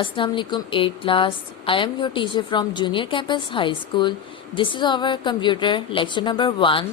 Assalamu alaikum 8th class. I am your teacher from Junior Campus High School. This is our computer lecture number 1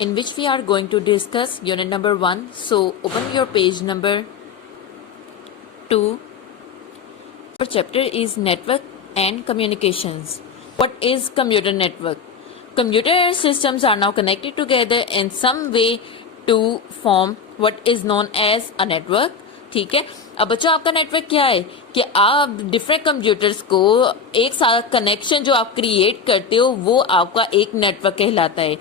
in which we are going to discuss unit number 1. So open your page number 2. Our chapter is network and communications. What is computer network? Computer systems are now connected together in some way to form what is known as a network. ठीक है. अब बच्चों आपका network क्या है कि आप different computers को एक साथ कनेक्शन जो आप क्रिएट करते हो वो आपका एक नेटवर्क कहलाता है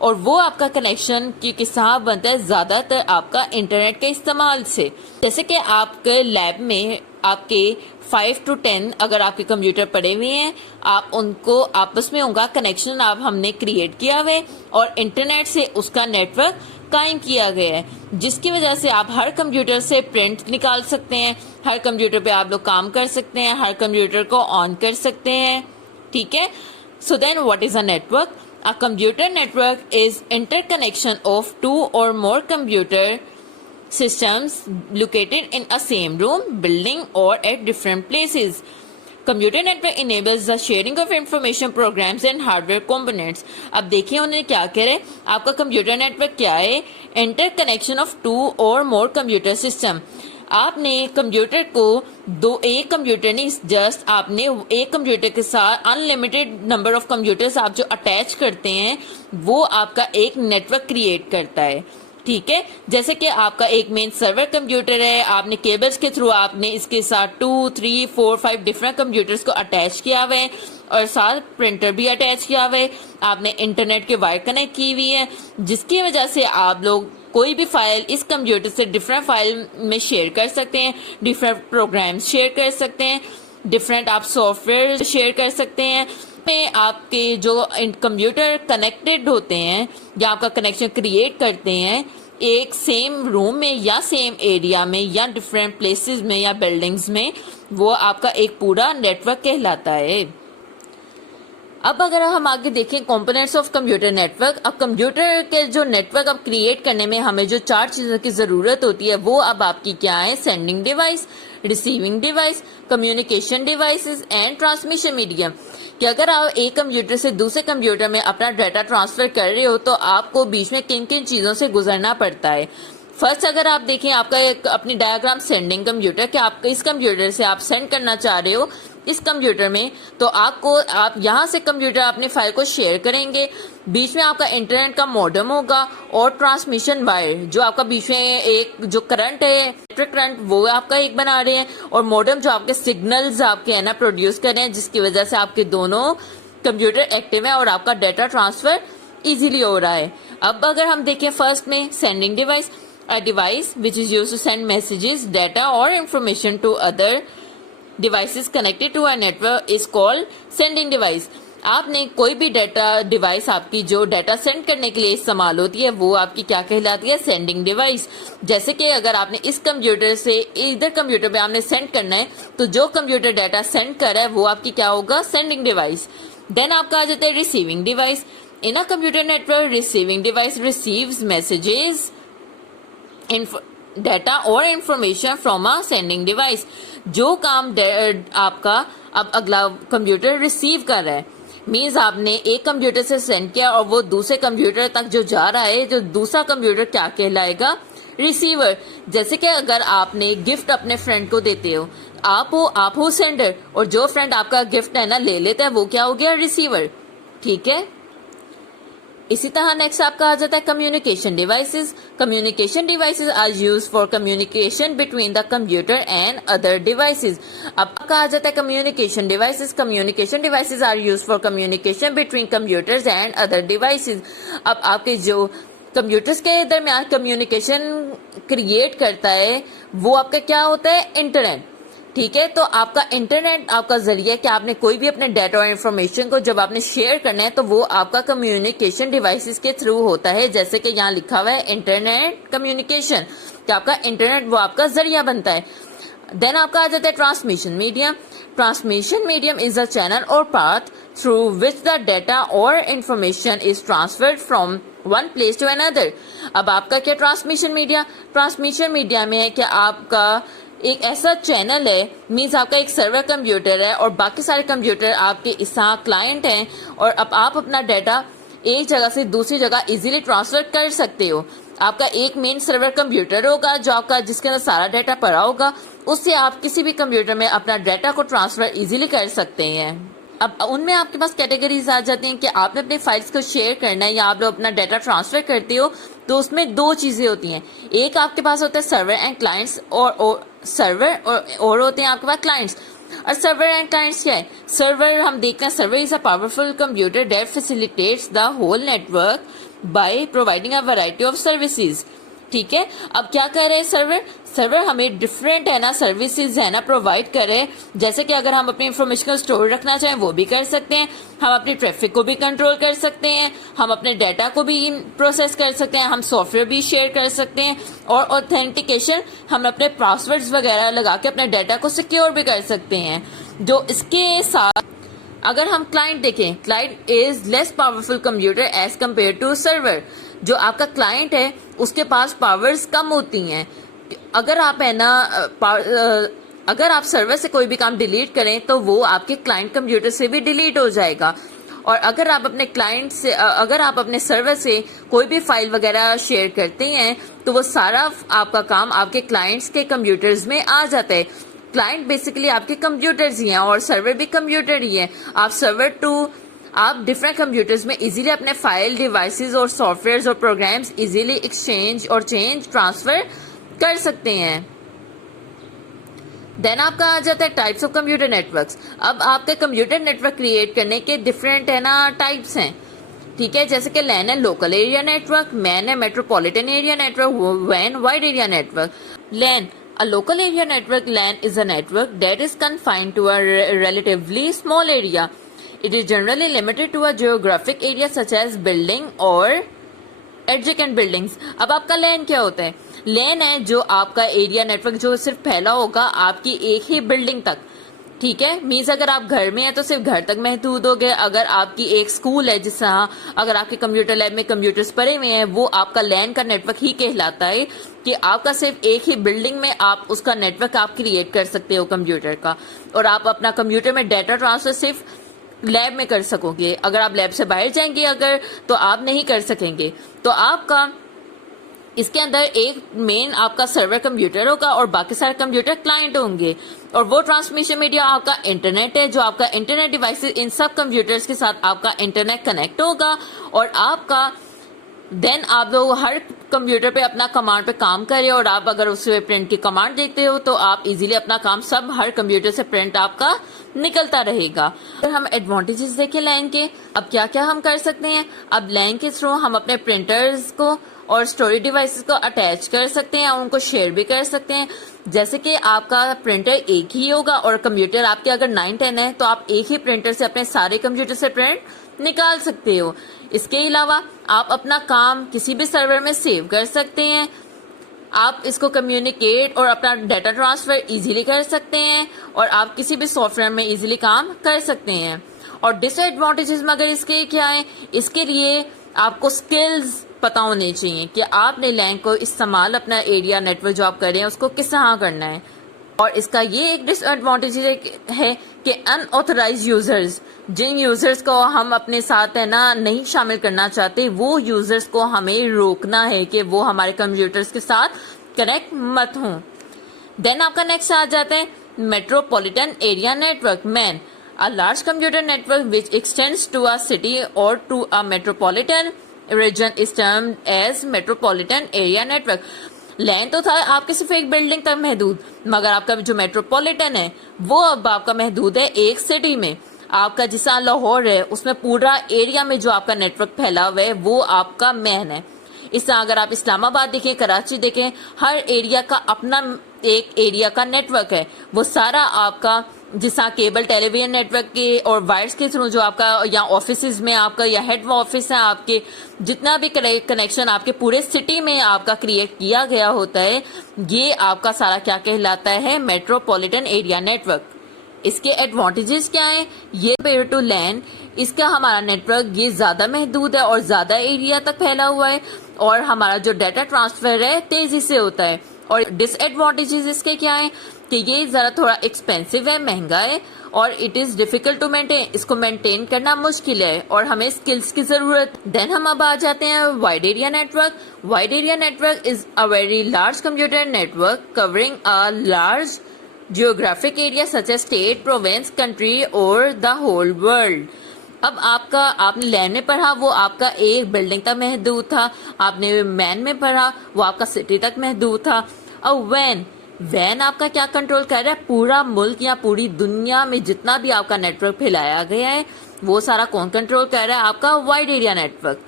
और वो आपका कनेक्शन किस तरह बनता है ज्यादातर आपका इंटरनेट के इस्तेमाल से. जैसे कि आपके लैब में आपके 5 to 10 अगर आपके कंप्यूटर पड़े हुए हैं आप उनको आपस में उनका कनेक्शन आप हमने क्रिएट किया हुआ है और इंटरनेट से उसका नेटवर्क कायम किया गया है जिसकी वजह से आप हर कंप्यूटर से प्रिंट निकाल सकते हैं, हर कंप्यूटर पे आप लोग काम कर सकते हैं, हर कंप्यूटर को ऑन कर सकते हैं. ठीक है. So then what is a network? A computer network is interconnection of 2 or more computer systems located in a same room, building or at different places. Computer network enables the sharing of information, programs and hardware components. अब देखिए उन्होंने क्या कह रहे हैं. आपका computer network क्या है? Interconnection of 2 or more computer system. आपने कंप्यूटर को एक कंप्यूटर नहीं जस्ट आपने एक कंप्यूटर के साथ अनलिमिटेड नंबर ऑफ कंप्यूटर्स आप जो अटैच करते हैं वो आपका एक नेटवर्क क्रिएट करता है. ठीक है. जैसे कि आपका एक मेन सर्वर कंप्यूटर है, आपने केबल्स के थ्रू आपने इसके साथ 2, 3, 4, 5 डिफरेंट कंप्यूटर्स को अटैच किया हुआ है और साथ प्रिंटर भी अटैच किया हुआ है. आपने इंटरनेट के वायर कनेक्ट की हुई है जिसकी वजह से आप लोग कोई भी फाइल इस कंप्यूटर से डिफरेंट फाइल में शेयर कर सकते हैं, डिफरेंट प्रोग्राम्स शेयर कर सकते हैं, डिफरेंट आप सॉफ्टवेयर शेयर कर सकते हैं. में आपके जो कंप्यूटर कनेक्टेड होते हैं या आपका कनेक्शन क्रिएट करते हैं एक सेम रूम में या सेम एरिया में या डिफरेंट प्लेसेस में या बिल्डिंग्स में, वो आपका एक पूरा नेटवर्क कहलाता है. अब अगर हम आगे देखें कंपोनेंट्स ऑफ कंप्यूटर नेटवर्क. अब कंप्यूटर के जो नेटवर्क अब क्रिएट करने में हमें जो 4 चीजों की जरूरत होती है वो अब आपकी क्या है? Sending device, receiving device, communication devices and transmission medium. कि अगर आप एक कंप्यूटर से दूसरे कंप्यूटर में अपना डाटा ट्रांसफर कर रहे हो तो आपको बीच में किन किन चीजों से गुजरना पड़ता है. फर्स्ट अगर आप देखें आपका एक अपनी डायग्राम सेंडिंग कंप्यूटर कि आप इस कंप्यूटर से आप सेंड करना चाह रहे हो इस कंप्यूटर में तो आप यहाँ से कंप्यूटर अपने फाइल को शेयर करेंगे. बीच में आपका इंटरनेट का मॉडेम होगा और ट्रांसमिशन वायर जो आपका बीच में एक जो करंट है इलेक्ट्रिक करंट वो आपका एक बना रहे हैं और मॉडेम जो आपके सिग्नल्स आपके है ना प्रोड्यूस कर रहे हैं जिसकी वजह से आपके दोनों कंप्यूटर एक्टिव है और आपका डाटा ट्रांसफर इजीली हो रहा है. अब अगर हम देखें फर्स्ट में sending device, a device which is used to send messages, data or information to other devices connected to a network is called sending device. आपने कोई भी डाटा डिवाइस आपकी जो डाटा सेंड करने के लिए इस्तेमाल होती है वो आपकी क्या कहलाती है? Sending device. जैसे कि अगर आपने इस कंप्यूटर से इधर कंप्यूटर पे आपने सेंड करना है तो जो कंप्यूटर डाटा सेंड कर रहा है वो आपकी क्या होगा? Sending device. देन आपका आ जाता है receiving device. In a computer network receiving device receives messages data or information from a sending device. जो काम आपका अब अगला कंप्यूटर रिसीव कर रहा है मीन्स आपने एक कंप्यूटर से सेंड किया और वो दूसरे कंप्यूटर तक जो जा रहा है जो दूसरा कंप्यूटर क्या कहलाएगा? रिसीवर. जैसे कि अगर आपने गिफ्ट अपने फ्रेंड को देते हो आप हो सेंडर और जो फ्रेंड आपका गिफ्ट है ना ले लेता है वो क्या हो गया? रिसीवर. ठीक है. इसी तरह नेक्स्ट आपका आ जाता है communication devices. Communication devices are used for communication between the computer and other devices. अब आपका आ जाता है communication devices. Communication devices are used for communication between computers and other devices. अब आपके जो कंप्यूटर्स के दरमियान कम्युनिकेशन क्रिएट करता है वो आपका क्या होता है? इंटरनेट. ठीक है. तो आपका इंटरनेट आपका जरिया कि आपने कोई भी अपने डाटा और इंफॉर्मेशन को जब आपने शेयर करना है तो वो आपका कम्युनिकेशन डिवाइसेस के थ्रू होता है. जैसे कि यहाँ लिखा हुआ है इंटरनेट कम्युनिकेशन कि आपका इंटरनेट वो आपका जरिया बनता है. देन आपका आ जाता है transmission medium. Transmission medium is a channel or path through which the data or information is transferred from one place to another. अब आपका क्या ट्रांसमिशन मीडिया में है कि आपका एक ऐसा चैनल है, मीन्स आपका एक सर्वर कंप्यूटर है और बाकी सारे कंप्यूटर आपके इस क्लाइंट हैं, और अब आप अपना डाटा एक जगह से दूसरी जगह इजीली ट्रांसफर कर सकते हो। आपका एक मेन सर्वर कंप्यूटर होगा जो आपका जिसके अंदर सारा डाटा पड़ा होगा, उससे आप किसी भी कंप्यूटर में अपना डाटा को ट्रांसफर इजीली कर सकते हैं। अब उनमें आपके पास कैटेगरीज आ जाती हैं कि आपने अपने फाइल्स को शेयर करना है या आप लोग अपना डाटा ट्रांसफर करते हो, तो उसमें दो चीजें होती हैं। एक आपके पास होता है सर्वर एंड क्लाइंट्स, और सर्वर और होते हैं आपके पास क्लाइंट्स। और सर्वर एंड क्लाइंट्स क्या है? सर्वर हम देखते हैं, server is a powerful computer that facilitates the whole network by providing a variety of services. ठीक है, अब क्या कर रहे हैं सर्वर? सर्वर हमें डिफरेंट है ना सर्विसेज है ना प्रोवाइड कर रहे हैं। जैसे कि अगर हम अपनी इंफॉर्मेशन को स्टोर रखना चाहें वो भी कर सकते हैं, हम अपनी ट्रैफिक को भी कंट्रोल कर सकते हैं, हम अपने डाटा को भी प्रोसेस कर सकते हैं, हम सॉफ्टवेयर भी शेयर कर सकते हैं, और ऑथेंटिकेशन हम अपने पासवर्ड्स वगैरह लगा के अपने डाटा को सिक्योर भी कर सकते हैं। जो इसके साथ अगर हम क्लाइंट देखें, client is less powerful computer as compare to server. जो आपका क्लाइंट है उसके पास पावर्स कम होती हैं। अगर आप है ना अगर आप सर्वर से कोई भी काम डिलीट करें तो वो आपके क्लाइंट कंप्यूटर से भी डिलीट हो जाएगा। और अगर आप अपने क्लाइंट से अगर आप अपने सर्वर से कोई भी फाइल वगैरह शेयर करते हैं तो वो सारा आपका काम आपके क्लाइंट्स के कंप्यूटर्स में आ जाता है। क्लाइंट बेसिकली आपके कंप्यूटर्स ही हैं और सर्वर भी कंप्यूटर ही है। आप डिफरेंट कंप्यूटर्स में इजीली अपने फाइल, डिवाइसेस और सॉफ्टवेयर्स और प्रोग्राम्स इजीली एक्सचेंज और चेंज ट्रांसफर कर सकते हैं। देन आपका आ जाता है टाइप्स ऑफ कंप्यूटर नेटवर्क्स। अब आपके कंप्यूटर नेटवर्क क्रिएट करने के डिफरेंट है ना टाइप्स हैं। ठीक है, जैसे कि लैन है लोकल एरिया नेटवर्क, मैन है मेट्रोपॉलिटन एरिया नेटवर्क, वैन wide area network. LAN, a local area network. LAN is a network that is confined to a relatively small area. It is generally limited to a geographic area such as building or adjacent buildings. अब आपका LAN क्या होता है? LAN है जो आपका area network जो सिर्फ फैला होगा आपकी एक ही बिल्डिंग तक। ठीक है, मीन्स अगर आप घर में हैं तो सिर्फ घर तक महदूद हो गए। अगर आपकी एक स्कूल है, जिस अगर आपके कंप्यूटर लैब में कंप्यूटर्स पड़े हुए हैं, वो आपका लैन का नेटवर्क ही कहलाता है कि आपका सिर्फ एक ही बिल्डिंग में आप उसका नेटवर्क आप क्रिएट कर सकते हो कंप्यूटर का, और आप अपना कंप्यूटर में डाटा ट्रांसफर सिर्फ लैब में कर सकोगे। अगर आप लैब से बाहर जाएंगे अगर तो आप नहीं कर सकेंगे। तो आपका इसके अंदर एक मेन आपका सर्वर कंप्यूटर होगा और बाकी सारे कंप्यूटर क्लाइंट होंगे, और वो ट्रांसमिशन मीडिया आपका इंटरनेट है। जो आपका इंटरनेट डिवाइसेस, इन सब कंप्यूटर्स के साथ आपका इंटरनेट कनेक्ट होगा, और आपका देन आप लोग हर कंप्यूटर पे अपना कमांड पे काम करें, और आप अगर उससे प्रिंट की कमांड देखते हो तो आप इजीली अपना काम सब हर कंप्यूटर से प्रिंट आपका निकलता रहेगा। अगर हम एडवांटेजेस देखें लैन के, अब क्या क्या हम कर सकते हैं। अब लैन के थ्रू हम अपने प्रिंटर्स को और स्टोरेज डिवाइसेस को अटैच कर सकते हैं और उनको शेयर भी कर सकते हैं। जैसे कि आपका प्रिंटर एक ही होगा और कंप्यूटर आपके अगर 9-10 है तो आप एक ही प्रिंटर से अपने सारे कंप्यूटर से प्रिंट निकाल सकते हो। इसके अलावा आप अपना काम किसी भी सर्वर में सेव कर सकते हैं, आप इसको कम्युनिकेट और अपना डाटा ट्रांसफर इजीली कर सकते हैं, और आप किसी भी सॉफ्टवेयर में इजीली काम कर सकते हैं। और डिसएडवांटेजेस में अगर इसके क्या है, इसके लिए आपको स्किल्स पता होने चाहिए कि आपने लैन को इस्तेमाल अपना एरिया नेटवर्क जो आप कर रहे हैं उसको किस तरह करना है। और इसका ये एक डिसएडवांटेज है कि अनऑथराइज यूजर्स, जिन यूजर्स को हम अपने साथ है ना नहीं शामिल करना चाहते, वो यूजर्स को हमें रोकना है कि वो हमारे कंप्यूटर्स के साथ कनेक्ट मत हों। देन आपका नेक्स्ट आ जाता है metropolitan area network, MAN, a large computer network which extends to a city or to a metropolitan region is termed as metropolitan area network. LAN तो था आपके सिर्फ एक बिल्डिंग तक महदूद, मगर आपका जो मेट्रोपॉलिटन है वो अब आपका महदूद है एक सिटी में। आपका जिसा लाहौर है उसमें पूरा एरिया में जो आपका नेटवर्क फैला हुआ है वो आपका मैन है। इस तरह अगर आप इस्लामाबाद देखें, कराची देखें, हर एरिया का अपना एक एरिया का नेटवर्क है। वो सारा आपका जिसा केबल टेलीविजन नेटवर्क के और वायर्स के थ्रू जो आपका या ऑफिस में आपका या हेड ऑफिस है आपके, जितना भी कनेक्शन आपके पूरे सिटी में आपका क्रिएट किया गया होता है, ये आपका सारा क्या कहलाता है, मेट्रोपॉलिटन एरिया नेटवर्क। इसके एडवांटेजेस क्या है, ये पेयर टू लैन, इसका हमारा नेटवर्क ये ज्यादा महदूद है और ज्यादा एरिया तक फैला हुआ है, और हमारा जो डाटा ट्रांसफर है तेजी से होता है, और डिसएडवांटेजेस इसके क्या है कि ये जरा थोड़ा एक्सपेंसिव है, महंगा है, और it is difficult to maintain, इसको मेंटेन करना मुश्किल है और हमें स्किल्स की जरूरत। देन हम अब आ जाते हैं wide area network. Wide area network is a very large computer network covering a large geographic area such as state, province, country और द होल वर्ल्ड। अब आपने लैंड में पढ़ा वो आपका एक बिल्डिंग तक महदूद था, आपने मैन में पढ़ा वो आपका सिटी तक महदूद था। और वैन आपका क्या कंट्रोल कर रहा है, पूरा मुल्क या पूरी दुनिया में जितना भी आपका नेटवर्क फैलाया गया है वो सारा कौन कंट्रोल कर रहा है, आपका वाइड एरिया नेटवर्क।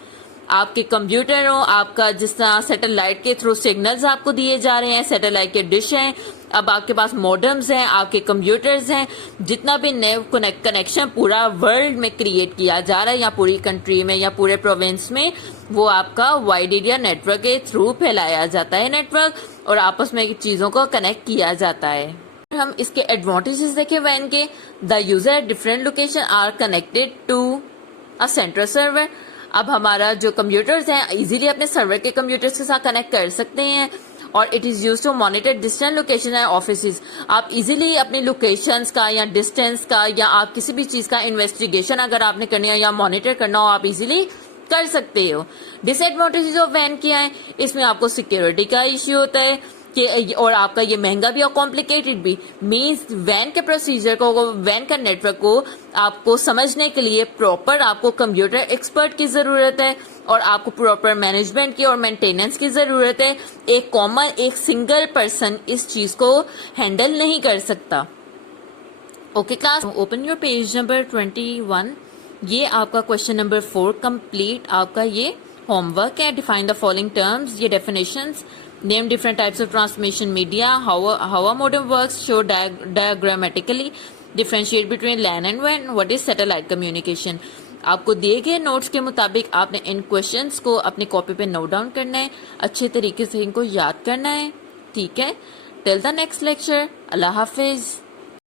आपके कंप्यूटर हो, आपका जिस तरह सैटेलाइट के थ्रू सिग्नल्स आपको दिए जा रहे हैं, सैटेलाइट के डिश हैं, अब आपके पास मॉडेम्स हैं, आपके कंप्यूटर्स हैं, जितना भी नए कनेक्शन पूरा वर्ल्ड में क्रिएट किया जा रहा है या पूरी कंट्री में या पूरे प्रोविंस में, वो आपका वाइड एरिया नेटवर्क के थ्रू फैलाया जाता है नेटवर्क, और आपस में चीजों को कनेक्ट किया जाता है। हम इसके एडवांटेजेस देखें वैन के, the user at different location are connected to a central server. अब हमारा जो कंप्यूटर्स हैं इजीली अपने सर्वर के कंप्यूटर्स के साथ कनेक्ट कर सकते हैं, और it is used to monitor distance location and offices. आप इजीली अपनी लोकेशंस का या डिस्टेंस का या आप किसी भी चीज का इन्वेस्टिगेशन अगर आपने करनी है या मॉनिटर करना हो आप इजीली कर सकते हो। डिसएडवांटेजेस ऑफ वैन क्या है, इसमें आपको सिक्योरिटी का इश्यू होता है कि, और आपका ये महंगा भी और कॉम्प्लिकेटेड भी। मींस वैन के प्रोसीजर को, वैन का नेटवर्क को आपको समझने के लिए प्रॉपर आपको कंप्यूटर एक्सपर्ट की जरूरत है, और आपको प्रॉपर मैनेजमेंट की और मेंटेनेंस की जरूरत है। एक सिंगल पर्सन इस चीज को हैंडल नहीं कर सकता। Okay class, open your page number 21। ये आपका क्वेश्चन नंबर 4 कंप्लीट आपका ये होमवर्क है। डिफाइन द फॉलोइंग टर्म्स, ये definitions, name different types of transmission media, how a modem works, show diagrammatically, differentiate between LAN and वैन, what is satellite communication. आपको दिए गए नोट्स के मुताबिक आपने इन क्वेश्चंस को अपनी कॉपी पे नोट डाउन करना है, अच्छे तरीके से इनको याद करना है। ठीक है, till the next lecture, Allah Hafiz.